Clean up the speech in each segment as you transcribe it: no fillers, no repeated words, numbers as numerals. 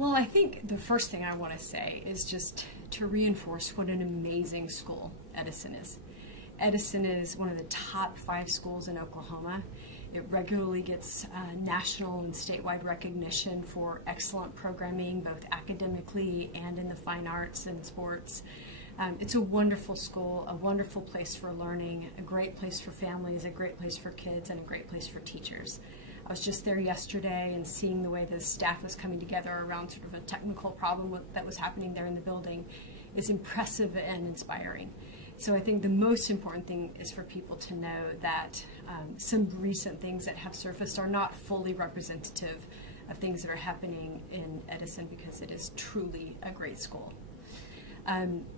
Well, I think the first thing I want to say is just to reinforce what an amazing school Edison is. Edison is one of the top 5 schools in Oklahoma. It regularly gets national and statewide recognition for excellent programming, both academically and in the fine arts and sports. It's a wonderful school, a wonderful place for learning, a great place for families, a great place for kids, and a great place for teachers. I was just there yesterday and seeing the way the staff was coming together around sort of a technical problem that was happening there in the building is impressive and inspiring. So I think the most important thing is for people to know that some recent things that have surfaced are not fully representative of things that are happening in Edison, because it is truly a great school.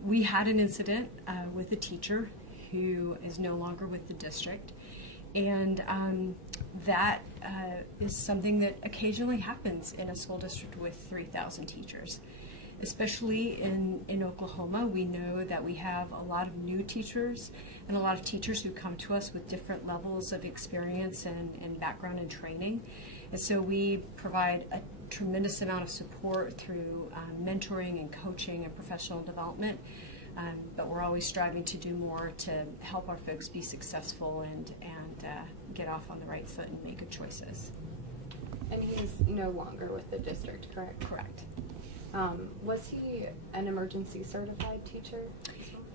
We had an incident with a teacher who is no longer with the district, and that is something that occasionally happens in a school district with 3,000 teachers. Especially in Oklahoma, we know that we have a lot of new teachers and a lot of teachers who come to us with different levels of experience and background and training. And so we provide a tremendous amount of support through mentoring and coaching and professional development. But we're always striving to do more to help our folks be successful and get off on the right foot and make good choices. And he's no longer with the district, correct? Correct. Was he an emergency certified teacher?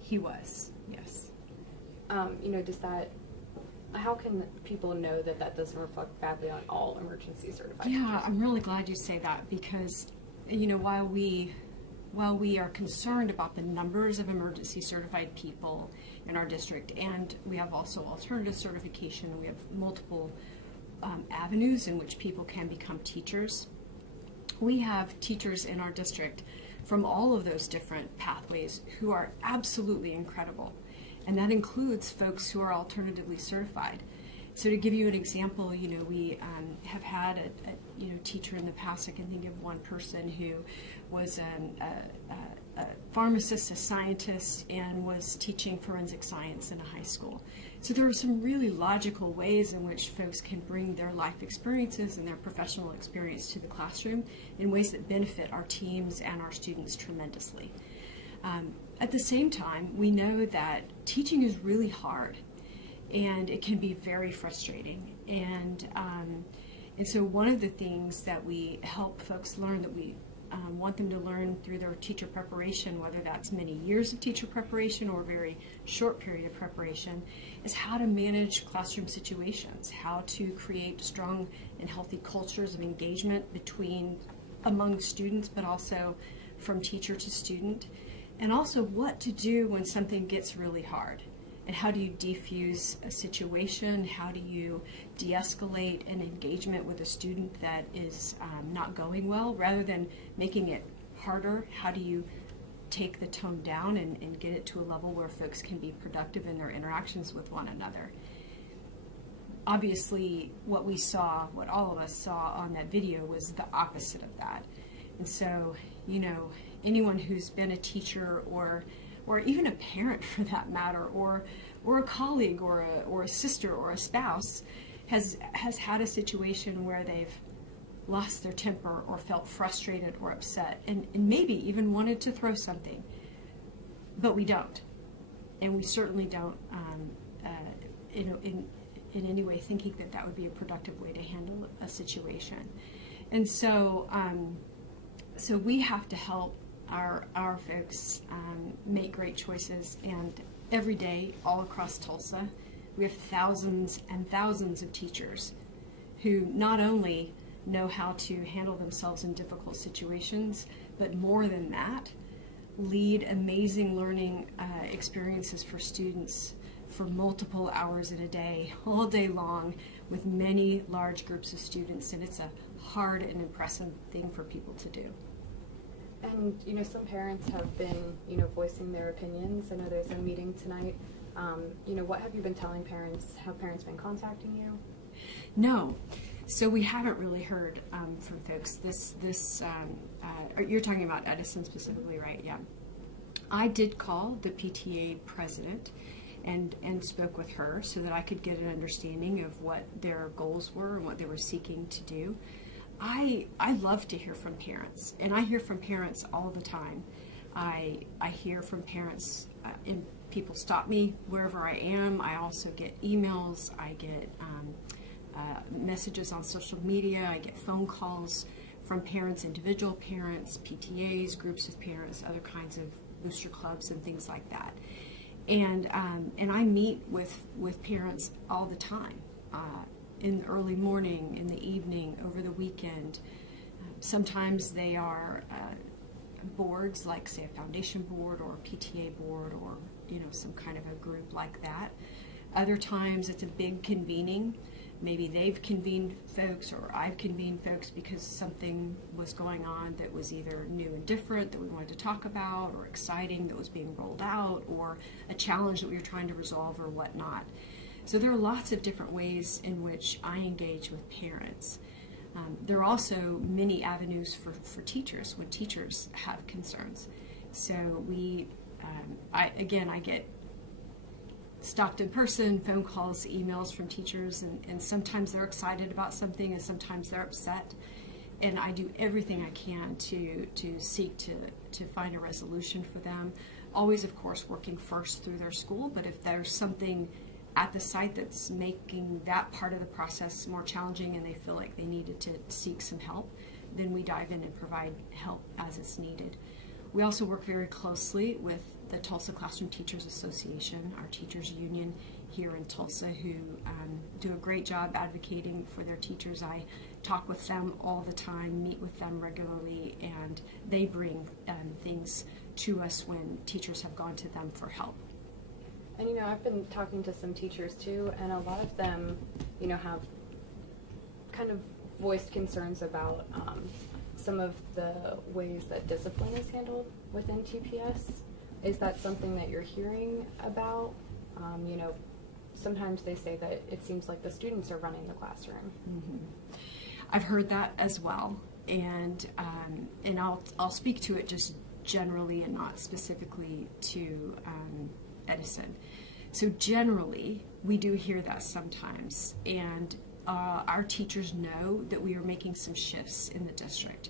He was, yes. Does that, how can people know that that doesn't reflect badly on all emergency certified teachers? Yeah, I'm really glad you say that, because, while we are concerned about the numbers of emergency certified people in our district, and we have also alternative certification, we have multiple avenues in which people can become teachers. We have teachers in our district from all of those different pathways who are absolutely incredible, and that includes folks who are alternatively certified. So to give you an example, we have had a teacher in the past. I can think of one person who was a pharmacist, a scientist, and was teaching forensic science in a high school. So there are some really logical ways in which folks can bring their life experiences and their professional experience to the classroom in ways that benefit our teams and our students tremendously. At the same time, we know that teaching is really hard, and it can be very frustrating. And so one of the things that we help folks learn, that we want them to learn through their teacher preparation, whether that's many years of teacher preparation or a very short period of preparation, is how to manage classroom situations, how to create strong and healthy cultures of engagement among students, but also from teacher to student, and also what to do when something gets really hard. And how do you defuse a situation? How do you de-escalate an engagement with a student that is not going well? Rather than making it harder, how do you take the tone down and get it to a level where folks can be productive in their interactions with one another? Obviously, what all of us saw on that video was the opposite of that. And so, anyone who's been a teacher or even a parent for that matter, or a colleague or a sister or a spouse has had a situation where they've lost their temper or felt frustrated or upset and maybe even wanted to throw something. But we don't. And we certainly don't in any way thinking that would be a productive way to handle a situation. And so so we have to help our folks make great choices, and every day all across Tulsa we have thousands and thousands of teachers who not only know how to handle themselves in difficult situations, but more than that, lead amazing learning experiences for students for multiple hours in a day, all day long, with many large groups of students, and it's a hard and impressive thing for people to do. And, some parents have been, voicing their opinions. I know there's a meeting tonight. What have you been telling parents? Have parents been contacting you? No. So we haven't really heard from folks. You're talking about Edison specifically, right? Yeah. I did call the PTA president and spoke with her so that I could get an understanding of what their goals were and what they were seeking to do. I love to hear from parents, and I hear from parents all the time. I hear from parents, and people stop me wherever I am. I also get emails, I get messages on social media, I get phone calls from parents, individual parents, PTAs, groups of parents, other kinds of booster clubs and things like that. And I meet with parents all the time, in the early morning, in the evening, over the weekend. Sometimes they are boards, like say a foundation board or a PTA board, or some kind of a group like that. Other times it's a big convening. Maybe they've convened folks, or I've convened folks because something was going on that was either new and different that we wanted to talk about, or exciting that was being rolled out, or a challenge that we were trying to resolve, or whatnot. So there are lots of different ways in which I engage with parents. There are also many avenues for teachers when teachers have concerns. So I get stopped in person, phone calls, emails from teachers, and sometimes they're excited about something and sometimes they're upset. And I do everything I can to seek to find a resolution for them. Always, of course, working first through their school, but if there's something at the site that's making that part of the process more challenging and they feel like they needed to seek some help, then we dive in and provide help as it's needed. We also work very closely with the Tulsa Classroom Teachers Association, our teachers union here in Tulsa, who do a great job advocating for their teachers. I talk with them all the time, meet with them regularly, and they bring things to us when teachers have gone to them for help. And I've been talking to some teachers too, and a lot of them, have kind of voiced concerns about some of the ways that discipline is handled within TPS. Is that something that you're hearing about? Sometimes they say that it seems like the students are running the classroom. Mm-hmm. I've heard that as well, and I'll speak to it just generally and not specifically to Edison. So generally, we do hear that sometimes, and our teachers know that we are making some shifts in the district.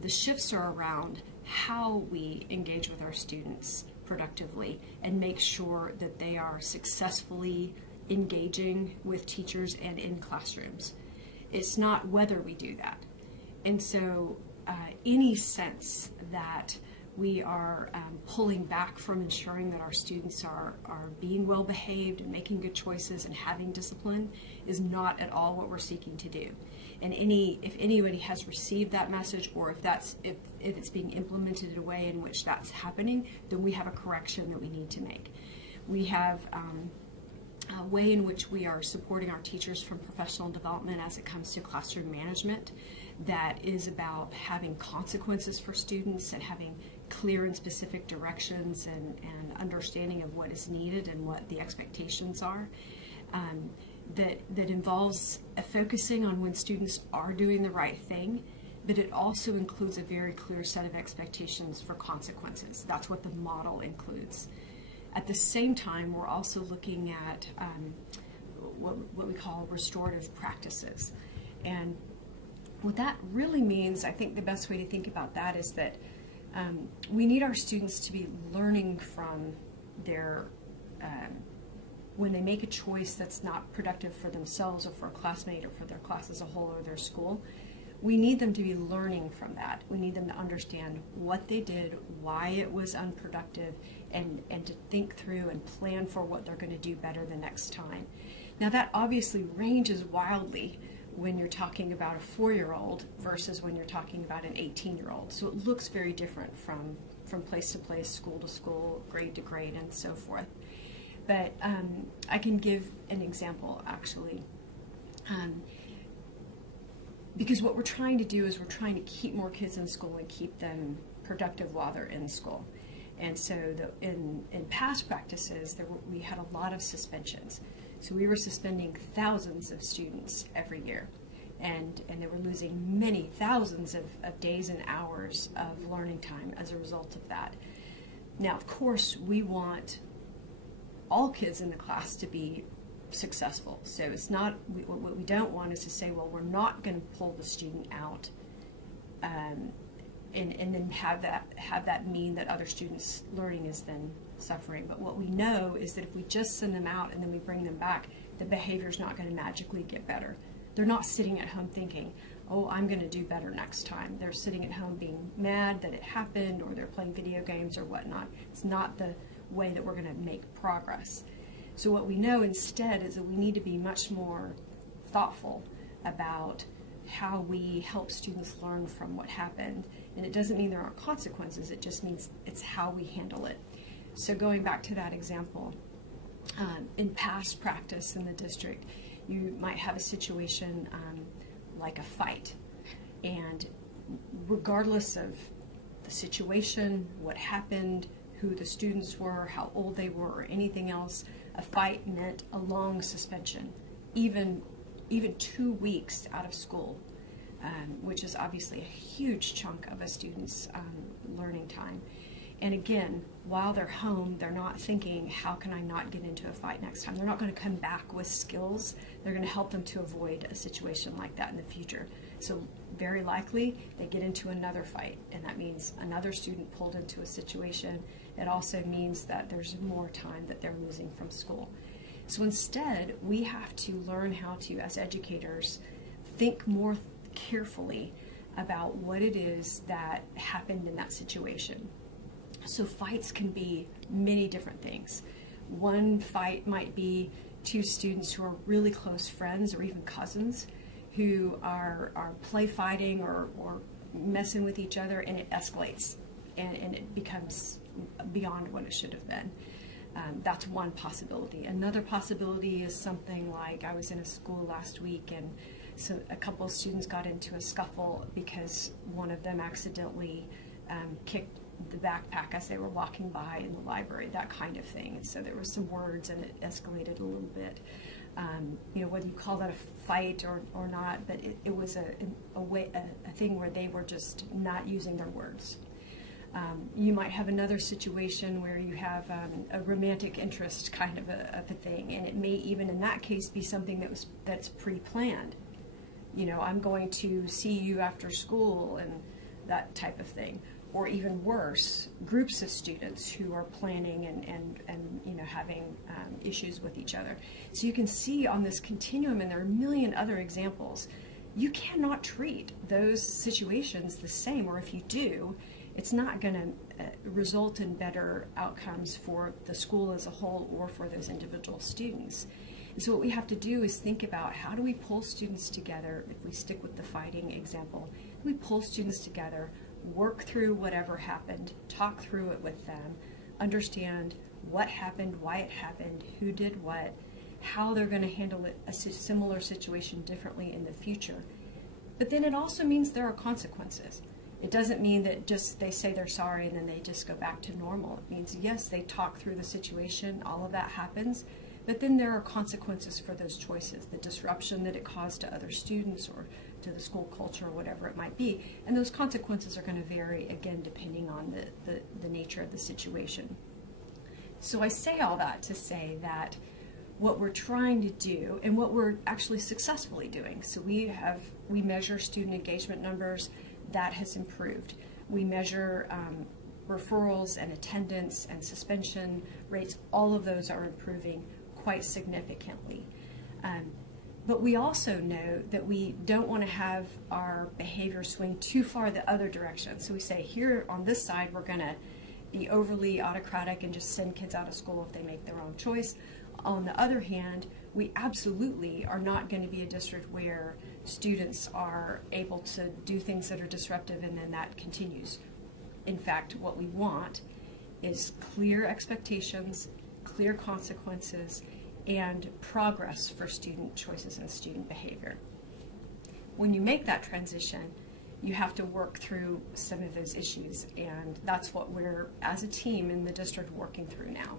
The shifts are around how we engage with our students productively and make sure that they are successfully engaging with teachers and in classrooms. It's not whether we do that. And so any sense that we are pulling back from ensuring that our students are being well behaved and making good choices and having discipline is not at all what we're seeking to do. And if anybody has received that message, or if it's being implemented in a way in which that's happening, then we have a correction that we need to make. We have a way in which we are supporting our teachers from professional development as it comes to classroom management that is about having consequences for students and having clear and specific directions and understanding of what is needed and what the expectations are. That involves focusing on when students are doing the right thing, but it also includes a very clear set of expectations for consequences. That's what the model includes. At the same time, we're also looking at what we call restorative practices. And what that really means, I think the best way to think about that is that we need our students to be learning from their when they make a choice that's not productive for themselves or for a classmate or for their class as a whole or their school. We need them to be learning from that. We need them to understand what they did, why it was unproductive, and to think through and plan for what they're going to do better the next time. Now that obviously ranges wildly when you're talking about a 4-year-old versus when you're talking about an 18-year-old. So it looks very different from place to place, school to school, grade to grade, and so forth. But I can give an example, actually. Because what we're trying to do is we're trying to keep more kids in school and keep them productive while they're in school. And so in past practices, we had a lot of suspensions. So we were suspending thousands of students every year. And they were losing many thousands of days and hours of learning time as a result of that. Now, of course, we want all kids in the class to be successful. So it's not, what we don't want is to say, well, we're not going to pull the student out and then have that mean that other students' learning is then suffering. But what we know is that if we just send them out and then we bring them back, the behavior is not going to magically get better. They're not sitting at home thinking, oh, I'm going to do better next time. They're sitting at home being mad that it happened, or they're playing video games or whatnot. It's not the way that we're going to make progress. So what we know instead is that we need to be much more thoughtful about how we help students learn from what happened. And it doesn't mean there aren't consequences, it just means it's how we handle it. So going back to that example, in past practice in the district, you might have a situation like a fight, and regardless of the situation, what happened, who the students were, how old they were, or anything else, a fight meant a long suspension, even 2 weeks out of school, which is obviously a huge chunk of a student's learning time. And again, while they're home, they're not thinking, how can I not get into a fight next time? They're not going to come back with skills. They're going to help them to avoid a situation like that in the future. So very likely, they get into another fight, and that means another student pulled into a situation. It also means that there's more time that they're losing from school. So instead, we have to learn how to, as educators, think more carefully about what it is that happened in that situation. So fights can be many different things. One fight might be two students who are really close friends or even cousins who are play fighting or messing with each other, and it escalates and it becomes beyond what it should have been. That's one possibility. Another possibility is something like, I was in a school last week, and so a couple of students got into a scuffle because one of them accidentally kicked the backpack as they were walking by in the library, that kind of thing. And so there were some words, and it escalated a little bit. You know, whether you call that a fight or not, but it was a thing where they were just not using their words. You might have another situation where you have a romantic interest kind of a thing, and it may even in that case be something that's pre-planned. You know, I'm going to see you after school and that type of thing. Or even worse, groups of students who are planning and you know, having issues with each other. So you can see on this continuum, and there are a million other examples, you cannot treat those situations the same, or if you do, it's not going to result in better outcomes for the school as a whole or for those individual students. And so what we have to do is think about, how do we pull students together, if we stick with the fighting example, we pull students together, work through whatever happened, talk through it with them, understand what happened, why it happened, who did what, how they're going to handle a similar situation differently in the future. But then it also means there are consequences. It doesn't mean that just they say they're sorry and then they just go back to normal. It means, yes, they talk through the situation, all of that happens, but then there are consequences for those choices, the disruption that it caused to other students or to the school culture or whatever it might be. And those consequences are going to vary, again, depending on the nature of the situation. So I say all that to say that what we're trying to do, and what we're actually successfully doing, so we measure student engagement numbers, that has improved. We measure referrals and attendance and suspension rates, all of those are improving quite significantly. But we also know that we don't want to have our behavior swing too far the other direction. So we say, here on this side, we're going to be overly autocratic and just send kids out of school if they make their own choice. On the other hand, we absolutely are not going to be a district where students are able to do things that are disruptive and then that continues. In fact, what we want is clear expectations, clear consequences, and progress for student choices and student behavior. When you make that transition, you have to work through some of those issues, and that's what we're, as a team in the district, working through now.